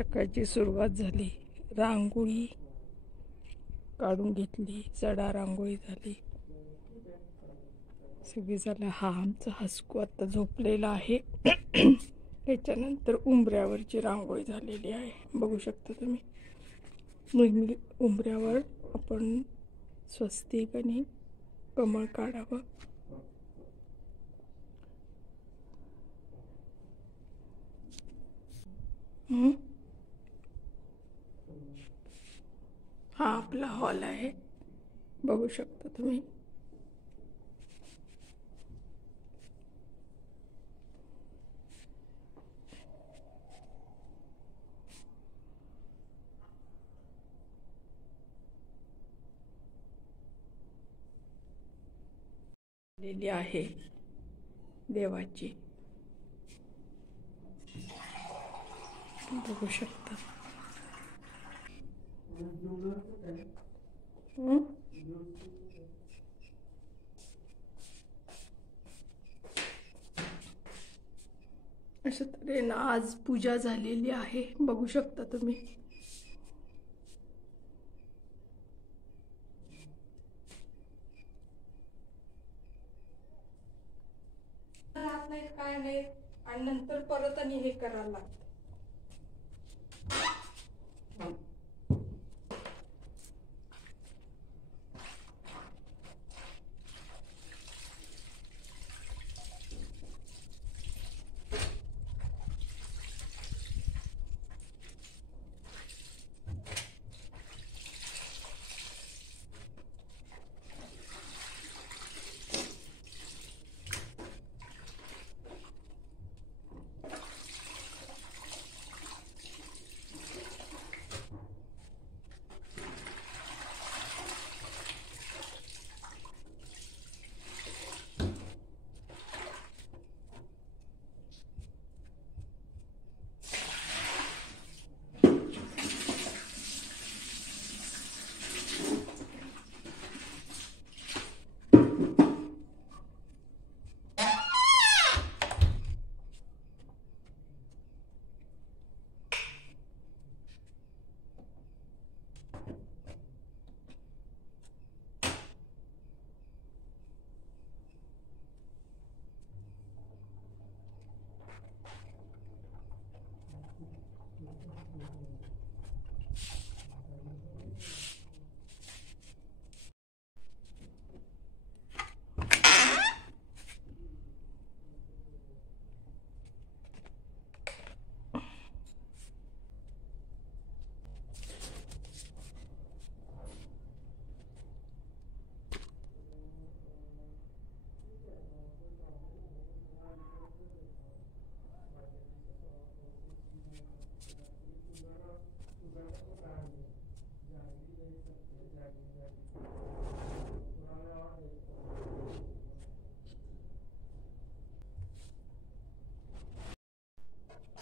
सकाळची सुरुवात झाली. रांगोळी काढून घेतली, सडा रांगोळी झाली, सगळी झालं. हा आमचा हसकू आता झोपलेला आहे. त्याच्यानंतर उंबऱ्यावरची रांगोळी झालेली आहे, बघू शकता तुम्ही. नेहमी उंबऱ्यावर आपण स्वस्तिक आणि कमळ काढावं. हा आपला हॉल आहे, बघू शकता तुम्ही. लेली आहे देवाची, बघू शकता. अशा तऱ्हेनं आज पूजा झालेली आहे, बघू शकता तुम्ही. राहत नाही काय नाही, आणि नंतर परत आणि हे करायला लागतं.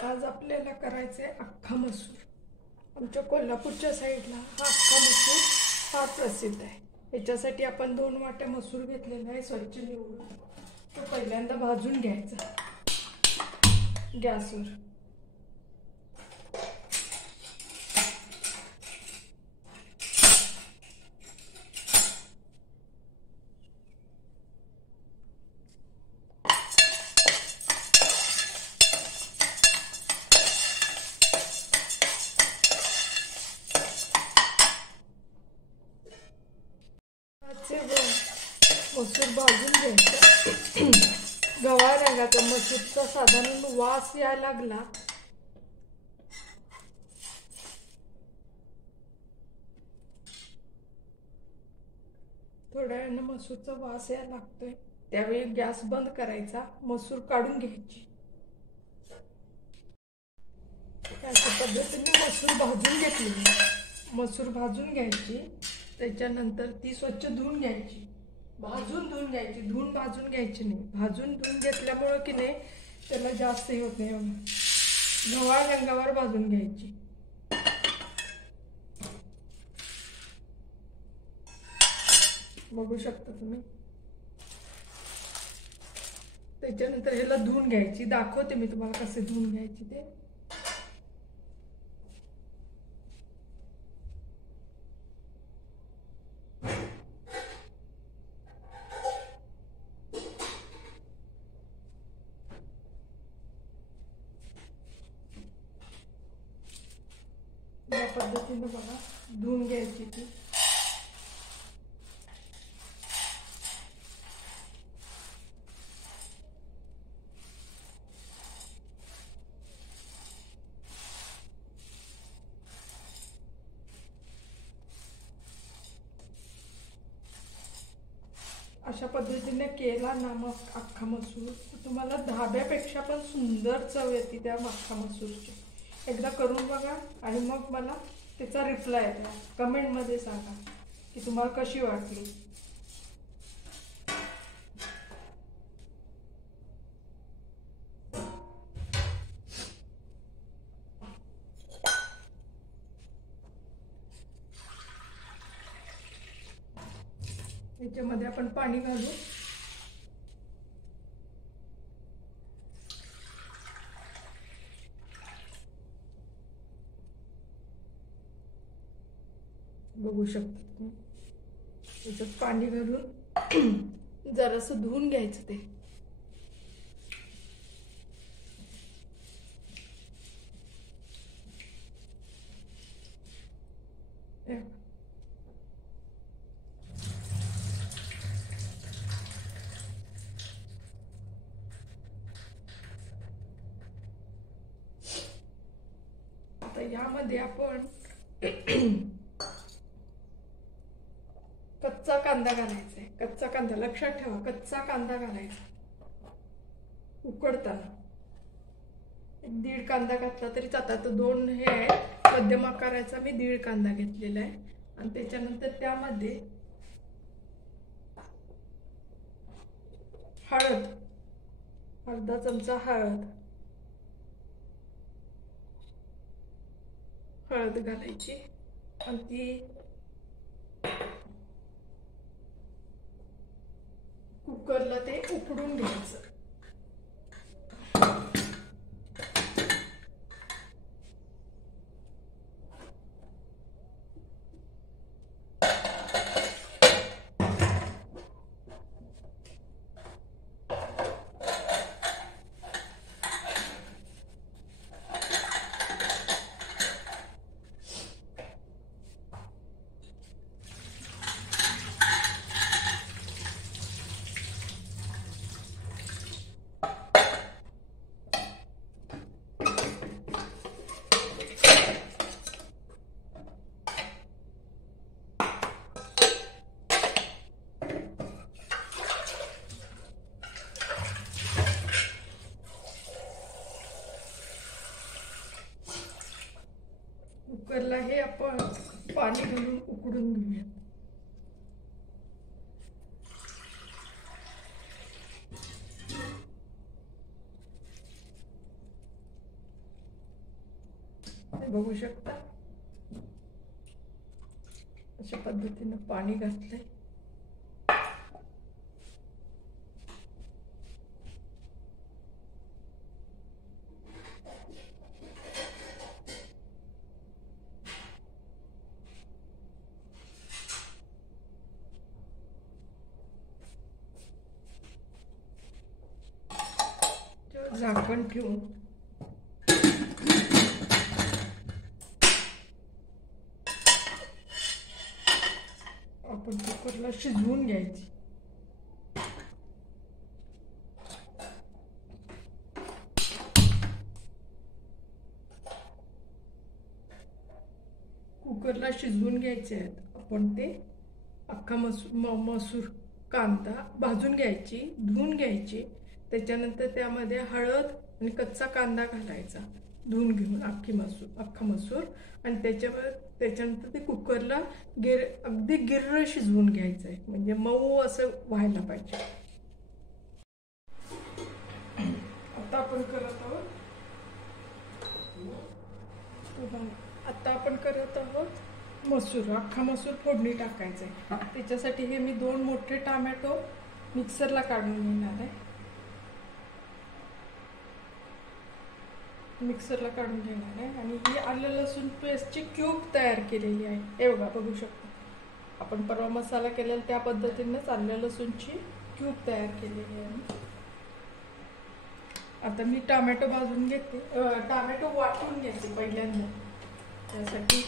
आज आपल्याला करायचं आहे अख्खा मसूर. आमच्या कोल्हापूरच्या साईडला हा अख्खा मसूर फार प्रसिद्ध आहे. याच्यासाठी आपण 2 वाट्या मसूर घेतलेला आहे, स्वच्छ निवडून. तो पहिल्यांदा भाजून घ्यायचा गॅसवर. मसूर भाजून घ्यायचा. गव्हा रंगाचा मसूरचा साधारण वास यायला लागला थोड्या वेळानं मसूरचा वास यायला लागतोय, त्यावेळी गॅस बंद करायचा, मसूर काढून घ्यायची. अशा पद्धतीने मसूर भाजून घेतली. मसूर भाजून घ्यायची, त्याच्यानंतर ती स्वच्छ धुवून घ्यायची. भाजून धुवून घ्यायची, धुवून भाजून घ्यायची नाही. भाजून धुवून घेतल्यामुळं की नाही त्याला जास्त हे होत नाही. गव्हा रंगावर भाजून घ्यायची. बघू शकता तुम्ही. त्याच्यानंतर ह्याला धुवून घ्यायची. दाखवते मी तुम्हाला कसे धुवून घ्यायची ते. पद्धतीने बघा धुवून घ्यायची ती. अशा पद्धतीने केला ना मग अख्खा मसूर तुम्हाला धाब्यापेक्षा पण सुंदर चव येते त्या अख्खा मसूरची. एकदा करून बघा आणि मग मला त्याचा रिप्लाय द्या, कमेंटमध्ये सांगा की तुम्हाला कशी वाटली. याच्यामध्ये आपण पाणी घालू. बघू शकता याच्यात पाणी घालून जरासं धुवून घ्यायचं ते. आता यामध्ये आपण कच्चा कांदा घालायचा आहे. कच्चा कांदा लक्षात ठेवा, कच्चा कांदा घालायचा उकडताना. 1.5 कांदा घातला तरी चालतात. 2 हे आहे मध्यम आकाराचा मी 1.5 कांदा घेतलेला आहे. आणि त्याच्यानंतर त्यामध्ये हळद, अर्धा चमचा हळद घालायची आणि ती कुकरला ते उकडून घ्यायचं. कुकरला हे आपण पाणी घालून उकडून घेऊया. बघू शकता अशा पद्धतीने पाणी घातलंय. झाकण ठेवून आपण कुकरला शिजवून घ्यायची. कुकरला शिजवून घ्यायचे आहेत आपण ते अख्खा मसूर कांदा भाजून घ्यायची, धुवून घ्यायची. त्याच्यानंतर त्यामध्ये हळद आणि कच्चा कांदा घालायचा धुवून घेऊन अख्खा मसूर आणि त्याच्यानंतर ते कुकरला अगदी गिर्र शिजवून घ्यायचं आहे, म्हणजे मऊ असं व्हायला पाहिजे. आता आपण करत आहोत मसूर, अख्खा मसूर फोडणी टाकायचं आहे. त्याच्यासाठी हे मी 2 मोठे टोमॅटो मिक्सरला काढून घेणार आहे. मिक्सरला काढून घेणार आहे आणि ही आलं लसूण पेस्टची क्यूब तयार केलेली आहे. हे बघा, बघू शकता आपण परवा मसाला केलेला त्या पद्धतीनेच आलं लसूणची क्यूब तयार केलेली आहे. आता मी टोमॅटो भाजून घेते, टोमॅटो वाटून घेते पहिल्यांदा. त्यासाठी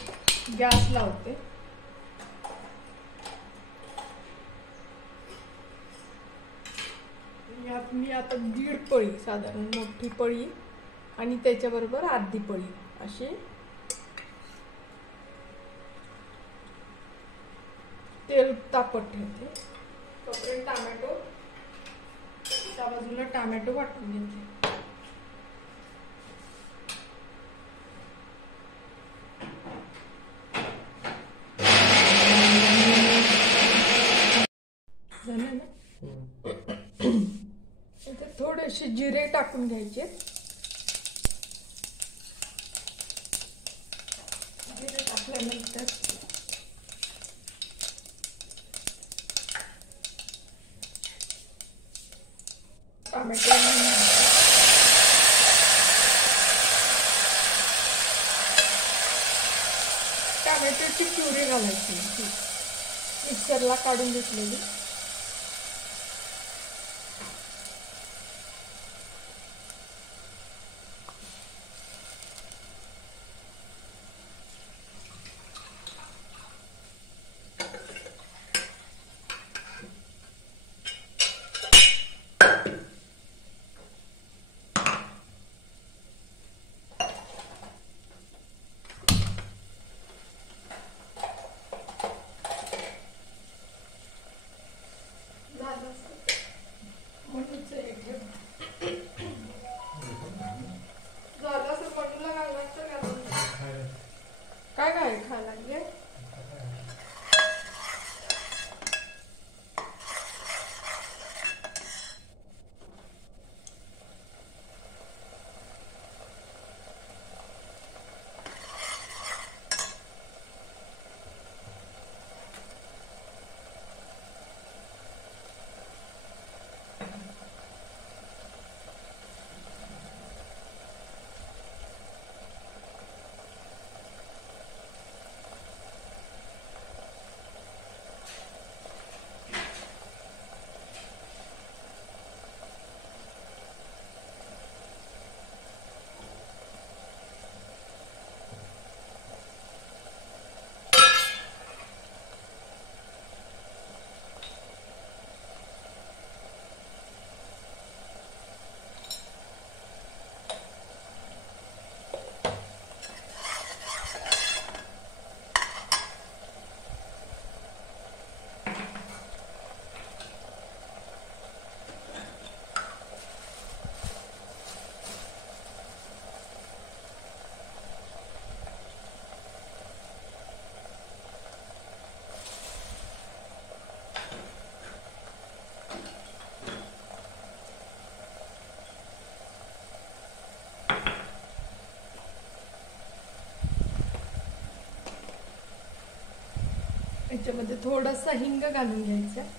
गॅस लावते. यात मी आता 1.5 पळी, साधारण मोठी पळी आणि त्याच्याबरोबर अर्धी पळी अशी तेल तापत ठेवते. तोपर्यंत टोमॅटो, त्या बाजूला टोमॅटो वाटून घेते. झालं ना. इथे थोडेसे जिरे टाकून घ्यायचे. जिरे टाकल्यानंतर टोमॅटो, टोमॅटोची प्युरी घालायची, मिक्सरला काढून घेतलेली. काय काय खायला लागले? याच्यामध्ये थोडासा हिंग घालून घ्यायचा.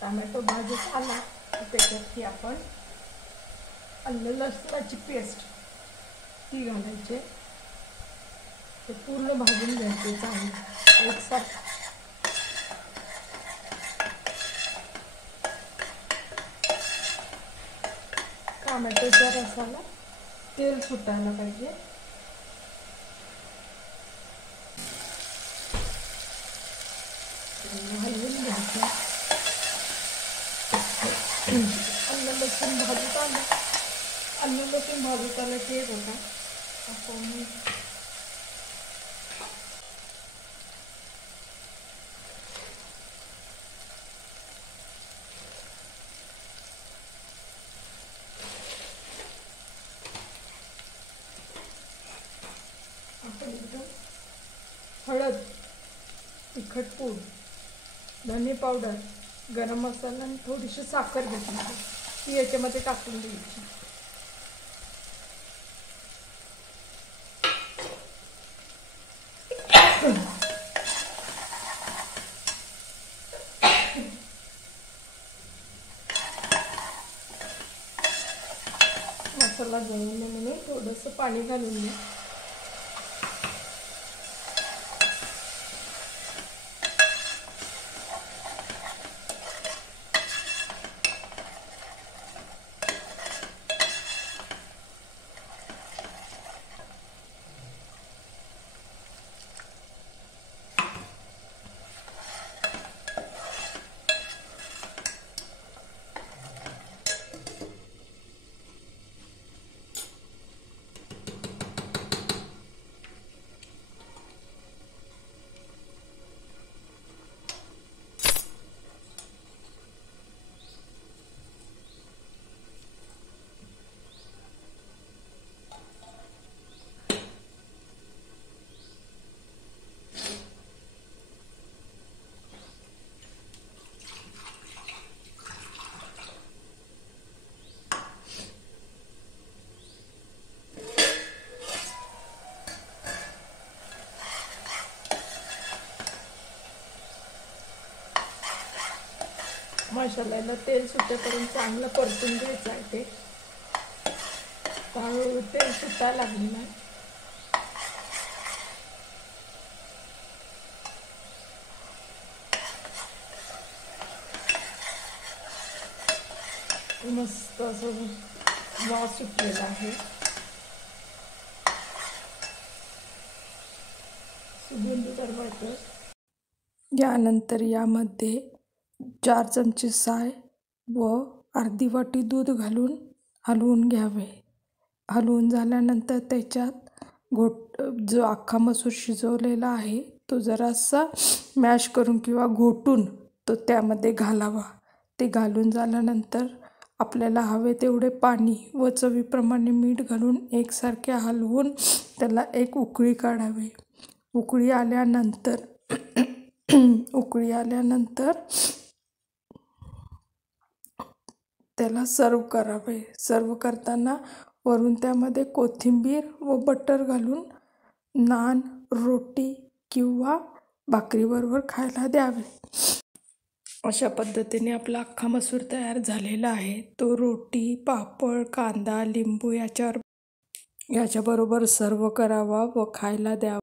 टोमॅटो भाजत आला त्याच्यात आपण आलं लसणाची पेस्ट ती घालायची. ते पूर्ण भाजून घ्यायचे चांगलं एकसाथ. टोमॅटोच्या रसाला तेल सुटायला पाहिजे. हलवून घ्यायचं. अल्लं लसूण भाजत आलं. अल्लं लसूण भाजत आलं की बघा आपण हळद, तिखट पूड धने पावडर, गरम मसाला आणि थोडीशी साखर घेतली ती याच्यामध्ये टाकून द्यायची. मसाला जळू नये म्हणून थोडंसं पाणी घालून घ्या. मसाल्याला तेल सुटेपर्यंत चांगलं परतून घ्यायचं आहे. ते हळूहळू तेल सुटायला लागलेलं आहे. मस्त असं वास सुटलेला आहे. सुगंध दरवळतो. यानंतर यामध्ये 4 चमचे साय व अर्धी वाटी दूध घालून हलवून घ्यावे. हलवून झाल्यानंतर त्याच्यात जो अख्खा मसूर शिजवलेला आहे तो जरासा मॅश करून किंवा घोटून तो त्यामध्ये घालावा. ते घालून झाल्यानंतर आपल्याला हवे तेवढे पाणी व चवीप्रमाणे मीठ घालून एकसारखे हलवून त्याला एक उकळी काढावी. उकळी आल्यानंतर त्याला सर्व करावे. सर्व करताना वरून त्यामध्ये कोथिंबीर व बटर घालून नान, रोटी किंवा भाकरीबरोबर खायला द्यावे. अशा पद्धतीने आपला अख्खा मसूर तयार झालेला आहे. तो रोटी, पापड, कांदा, लिंबू याच्याबरोबर सर्व करावा व खायला द्यावा.